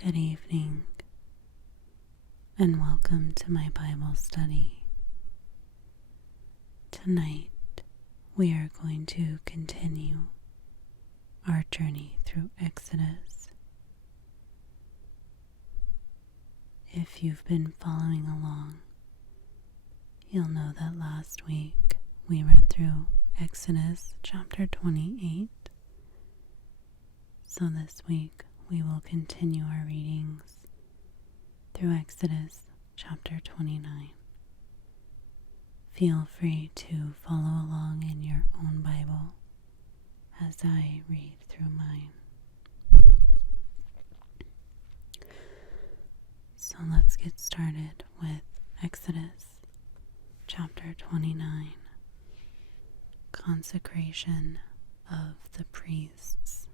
Good evening, and welcome to my Bible study. Tonight, we are going to continue our journey through Exodus. If you've been following along, you'll know that last week we read through Exodus chapter 28. So this week we will continue our readings through Exodus chapter 29. Feel free to follow along in your own Bible as I read through mine. So let's get started with Exodus chapter 29, Consecration of the Priests.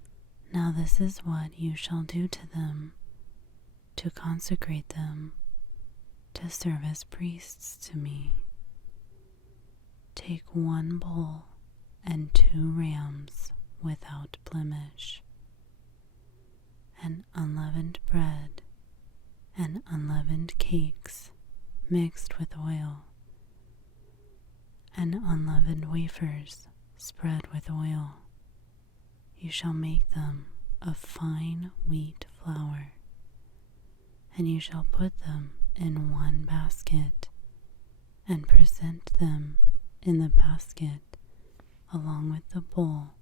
Now this is what you shall do to them, to consecrate them, to serve as priests to me. Take 1 bull and 2 rams without blemish, and unleavened bread and unleavened cakes mixed with oil, and unleavened wafers spread with oil. You shall make them of fine wheat flour, and you shall put them in 1 basket, and present them in the basket along with the bull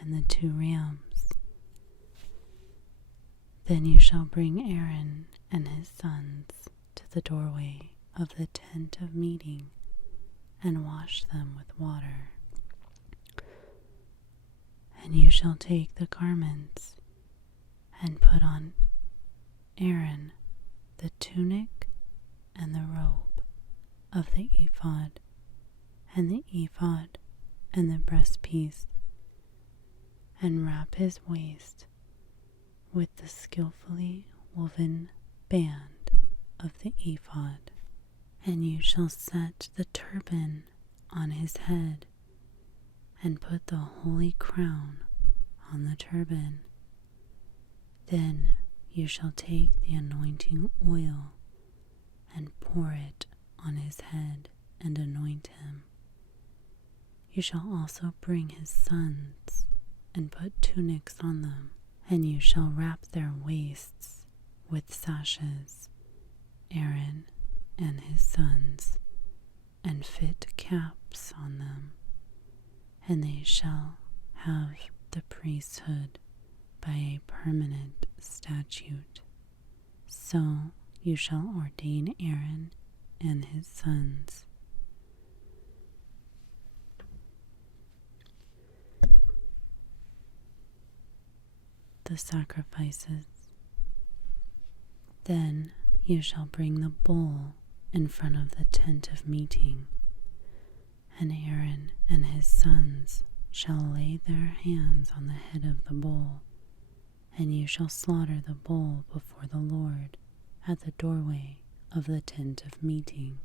and the 2 rams. Then you shall bring Aaron and his sons to the doorway of the tent of meeting and wash them with water. And you shall take the garments and put on Aaron the tunic and the robe of the ephod, and the ephod and the breastpiece, and wrap his waist with the skillfully woven band of the ephod. And you shall set the turban on his head, and put the holy crown on the turban. Then you shall take the anointing oil and pour it on his head and anoint him. You shall also bring his sons and put tunics on them, and you shall wrap their waists with sashes, Aaron and his sons, and fit caps on them. And they shall have the priesthood by a permanent statute. So you shall ordain Aaron and his sons. The sacrifices. Then you shall bring the bull in front of the tent of meeting, and Aaron and his sons shall lay their hands on the head of the bull, and you shall slaughter the bull before the Lord at the doorway of the tent of meeting.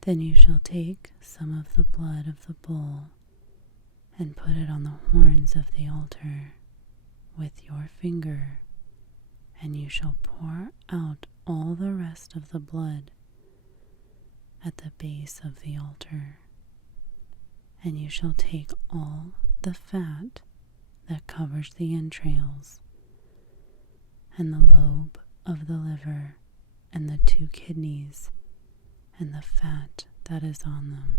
Then you shall take some of the blood of the bull and put it on the horns of the altar with your finger, and you shall pour out all the rest of the blood at the base of the altar. And you shall take all the fat that covers the entrails, and the lobe of the liver, and the 2 kidneys, and the fat that is on them,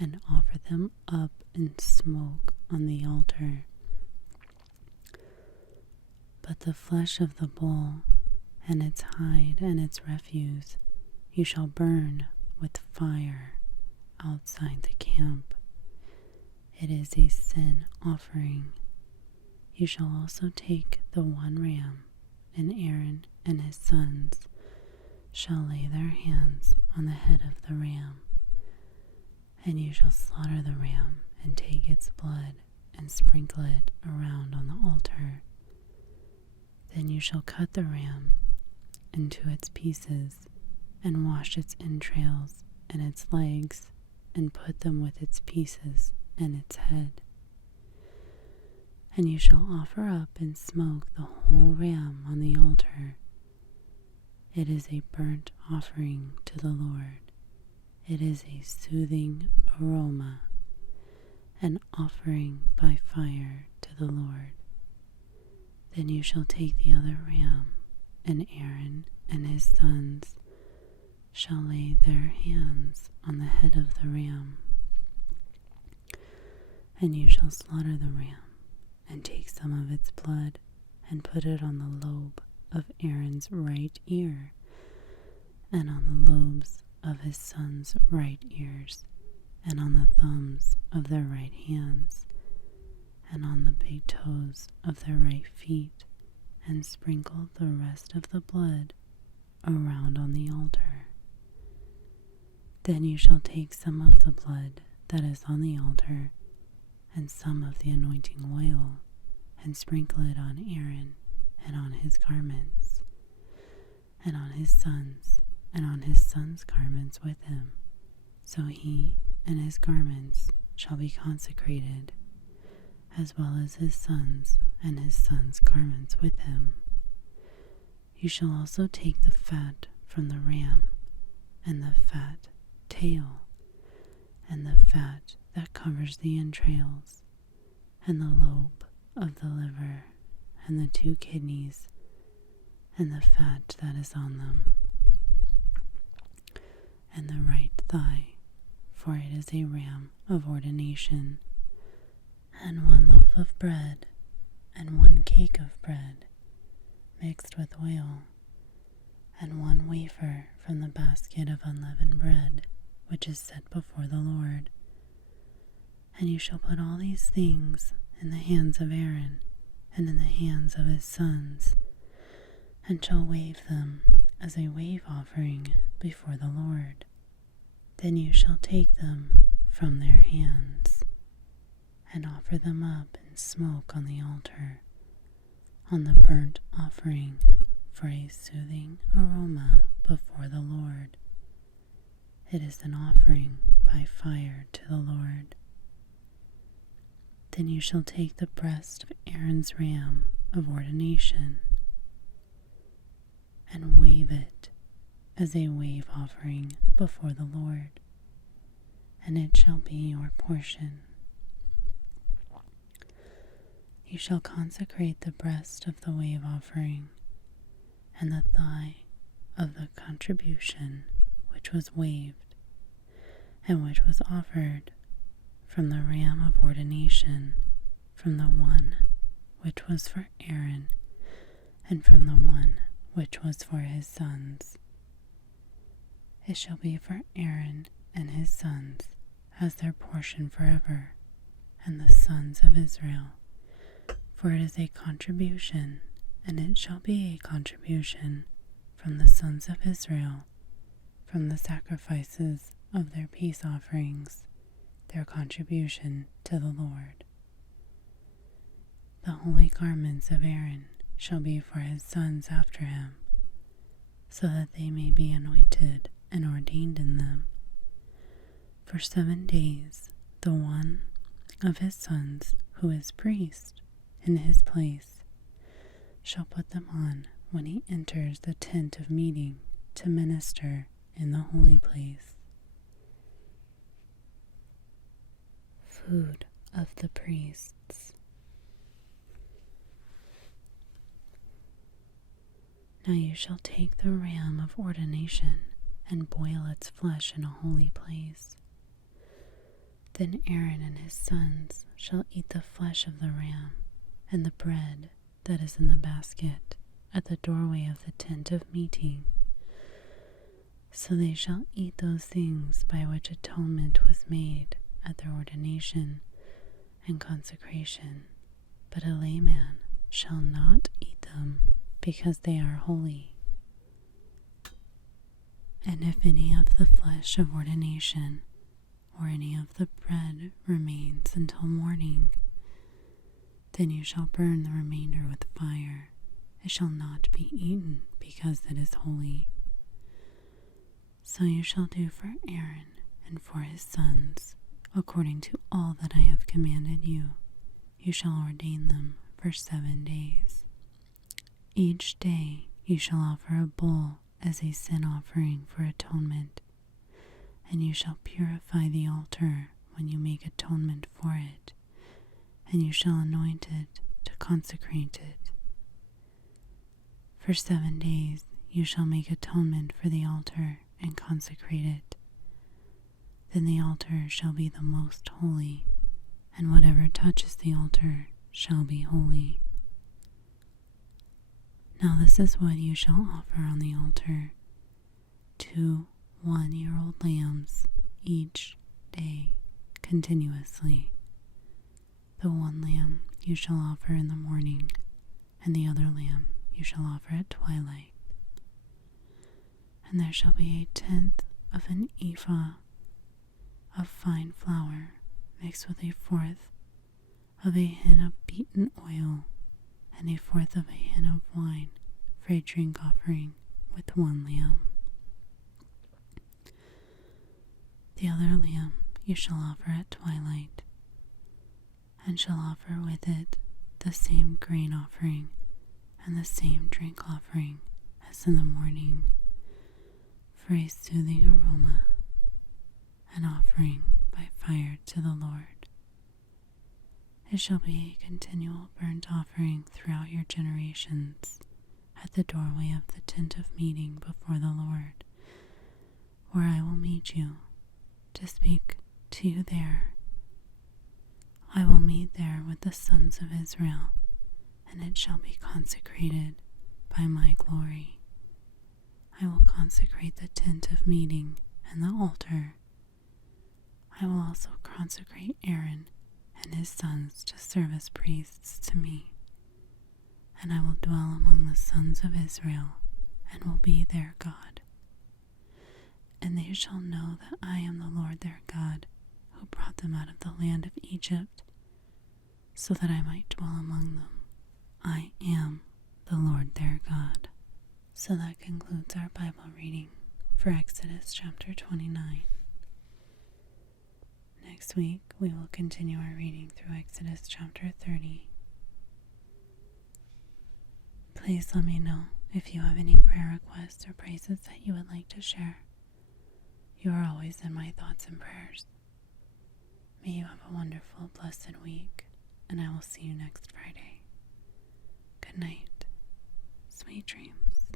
and offer them up in smoke on the altar. But the flesh of the bull, and its hide and its refuse, you shall burn with fire outside the camp. It is a sin offering. You shall also take the 1 ram, and Aaron and his sons shall lay their hands on the head of the ram. And you shall slaughter the ram, and take its blood, and sprinkle it around on the altar. Then you shall cut the ram into its pieces, and wash its entrails and its legs, and put them with its pieces and its head. And you shall offer up and smoke the whole ram on the altar. It is a burnt offering to the Lord. It is a soothing aroma, an offering by fire to the Lord. Then you shall take the other ram, and Aaron and his sons shall lay their hands on the head of the ram. And you shall slaughter the ram, and take some of its blood, and put it on the lobe of Aaron's right ear, and on the lobes of his sons' right ears, and on the thumbs of their right hands, and on the big toes of their right feet, and sprinkle the rest of the blood around on the altar. Then you shall take some of the blood that is on the altar, and some of the anointing oil, and sprinkle it on Aaron, and on his garments, and on his sons, and on his sons' garments with him. So he and his garments shall be consecrated, as well as his sons and his sons' garments with him. You shall also take the fat from the ram, and the fat tail, and the fat that covers the entrails, and the lobe of the liver, and the 2 kidneys, and the fat that is on them, and the right thigh, for it is a ram of ordination, and 1 loaf of bread, and 1 cake of bread, mixed with oil, and 1 wafer from the basket of unleavened bread, which is set before the Lord. And you shall put all these things in the hands of Aaron, and in the hands of his sons, and shall wave them as a wave offering before the Lord. Then you shall take them from their hands, and offer them up in smoke on the altar, on the burnt offering, for a soothing aroma before the Lord. It is an offering by fire to the Lord. Then you shall take the breast of Aaron's ram of ordination, and wave it as a wave offering before the Lord, and it shall be your portion. You shall consecrate the breast of the wave offering, and the thigh of the contribution which was waved, and which was offered from the ram of ordination, from the one which was for Aaron, and from the one which was for his sons. It shall be for Aaron and his sons as their portion forever, and the sons of Israel, for it is a contribution, and it shall be a contribution from the sons of Israel, from the sacrifices of their peace offerings, their contribution to the Lord. The holy garments of Aaron shall be for his sons after him, so that they may be anointed and ordained in them. For 7 days the one of his sons who is priest in his place shall put them on when he enters the tent of meeting to minister in the holy place. Food of the priests. Now you shall take the ram of ordination and boil its flesh in a holy place. Then Aaron and his sons shall eat the flesh of the ram and the bread that is in the basket at the doorway of the tent of meeting. So they shall eat those things by which atonement was made at their ordination and consecration, but a layman shall not eat them, because they are holy. And if any of the flesh of ordination or any of the bread remains until morning, then you shall burn the remainder with fire. It shall not be eaten, because it is holy. So you shall do for Aaron and for his sons, according to all that I have commanded you. you shall ordain them for 7 days. Each day you shall offer a bull as a sin offering for atonement, and you shall purify the altar when you make atonement for it, and you shall anoint it to consecrate it. For 7 days you shall make atonement for the altar and consecrate it. Then the altar shall be the most holy, and whatever touches the altar shall be holy. Now this is what you shall offer on the altar: 2 one-year-old lambs each day continuously. The one lamb you shall offer in the morning, and the other lamb you shall offer at twilight. And there shall be 1/10 of an ephah of fine flour mixed with 1/4 of a hin of beaten oil, and 1/4 of a hin of wine for a drink offering with 1 lamb. The other lamb you shall offer at twilight, and shall offer with it the same grain offering and the same drink offering as in the morning, for a soothing aroma, an offering by fire to the Lord. It shall be a continual burnt offering throughout your generations at the doorway of the tent of meeting before the Lord, where I will meet you to speak to you there. I will meet there with the sons of Israel, and it shall be consecrated by my glory. I will consecrate the tent of meeting and the altar. I will also consecrate Aaron and his sons to serve as priests to me, and I will dwell among the sons of Israel and will be their God. And they shall know that I am the Lord their God, who brought them out of the land of Egypt, so that I might dwell among them. I am the Lord their God. So that concludes our Bible reading for Exodus chapter 29. Next week, we will continue our reading through Exodus chapter 30. Please let me know if you have any prayer requests or praises that you would like to share. You are always in my thoughts and prayers. May you have a wonderful, blessed week, and I will see you next Friday. Good night. Sweet dreams.